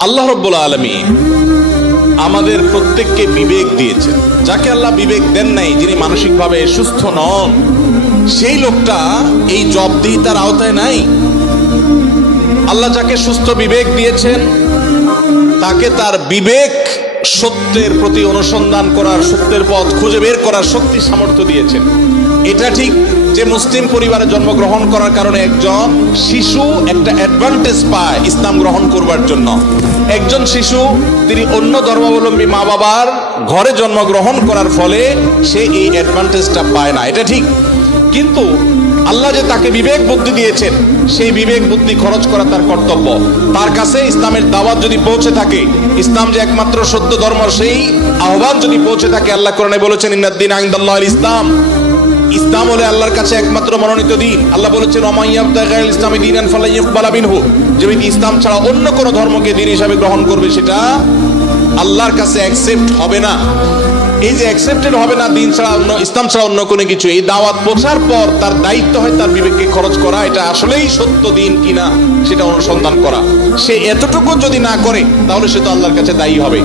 আল্লাহ রাব্বুল আলামিন আমাদের প্রত্যেককে বিবেক দিয়েছেন। যাকে আল্লাহ বিবেক দেন নাই, যিনি মানসিকভাবে সুস্থ নন, সেই লোকটা এই জবাবদিহিতার আওতায় নাই। আল্লাহ যাকে সুস্থ বিবেক দিয়েছেন, তাকে তার বিবেক সত্যের প্রতি অনুসন্ধান করার, সত্যের পথ খুঁজে বের করার শক্তি সামর্থ্য দিয়েছেন। এটা ঠিক যে মুসলিম পরিবারে জন্মগ্রহণ করার কারণে একজন শিশু একটা অ্যাডভান্টেজ পায় ইসলাম গ্রহণ করবার জন্য। একজন শিশু তিনি অন্য ধর্মাবলম্বী মা বাবার ঘরে জন্মগ্রহণ করার ফলে সে এই অ্যাডভান্টেজটা পায় না, এটা ঠিক। কিন্তু আল্লাহ যে তাকে বিবেক বুদ্ধি দিয়েছেন, সেই বিবেক বুদ্ধি খরচ করা তার কর্তব্য। তার কাছে ইসলামের দাওয়াত যদি পৌঁছে থাকে, ইসলাম যে একমাত্র সত্য ধর্ম, সেই আহ্বান যদি পৌঁছে থাকে, আল্লাহ কোরআনে বলেছেন ইন্নাদ-দীন ইনদাল্লাহিল ইসলাম, ইসলাম হলো আল্লাহর কাছে একমাত্র মনোনীত দিন। আল্লাহ বলেছেন ওয়া ইয়াবতাগি গায়রাল ইসলামি দীনান ফালান ইউকবালা মিনহু, যে ব্যক্তি ইসলাম ছাড়া অন্য কোনো ধর্মকে দিন হিসাবে গ্রহণ করবে, সেটা আল্লাহর কাছে অ্যাকসেপ্ট হবে না। এই যে অ্যাকসেপ্টেড হবে না দিন ছাড়া, অন্য ইসলাম ছাড়া অন্য কোনো কিছু, এই দাওয়াত পৌঁছার পর তার দায়িত্ব হয় তার বিবেককে খরচ করা, এটা আসলেই সত্য দিন কিনা সেটা অনুসন্ধান করা। সে এতটুকু যদি না করে, তাহলে সে তো আল্লাহর কাছে দায়ী হবে।